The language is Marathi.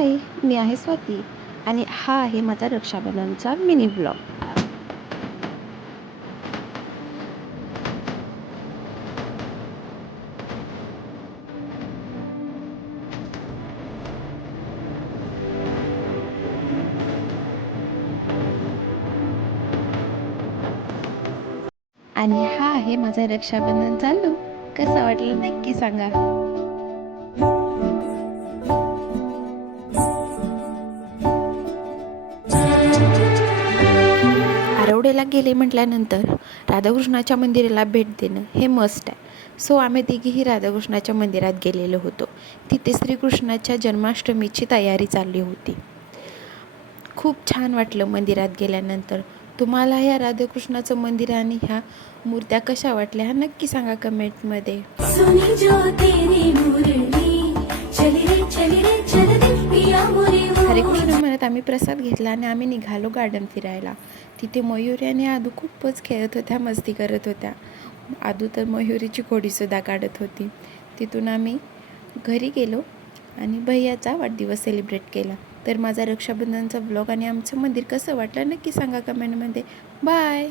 हाय, मी आहे स्वाती आणि हा आहे माझा रक्षाबंधनचा मिनी ब्लॉग. आणि हा आहे माझा रक्षाबंधनचा लूक. कसा वाटलं नक्की सांगा. आरवडेला गेले म्हटल्यानंतर राधाकृष्णाच्या मंदिराला भेट देणं हे मस्ट आहे. सो आम्ही तिघीही राधाकृष्णाच्या मंदिरात गेलेलो होतो. तिथे श्रीकृष्णाच्या जन्माष्टमीची तयारी चालली होती. खूप छान वाटलं मंदिरात गेल्यानंतर. तुम्हाला ह्या राधाकृष्णाचं मंदिर आणि ह्या मूर्त्या कशा वाटल्या ह्या नक्की सांगा कमेंटमध्ये. हरे कृष्ण म्हणत आम्ही प्रसाद घेतला आणि आम्ही निघालो गार्डन फिरायला. तिथे मयुरी आणि आदू खूपच खेळत होत्या, मस्ती करत होत्या. आदू तर मयुरीची खोडीसुद्धा काढत होती. तिथून आम्ही घरी गेलो आणि भैयाचा वाढदिवस सेलिब्रेट केला. तर माझा रक्षाबंधनचा ब्लॉग आणि आमचं मंदिर कसं वाटलं नक्की सांगा कमेंटमध्ये. बाय.